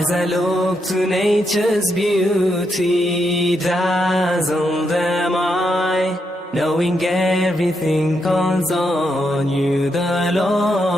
As I look to nature's beauty, dazzled am I, knowing everything calls on you, the Lord.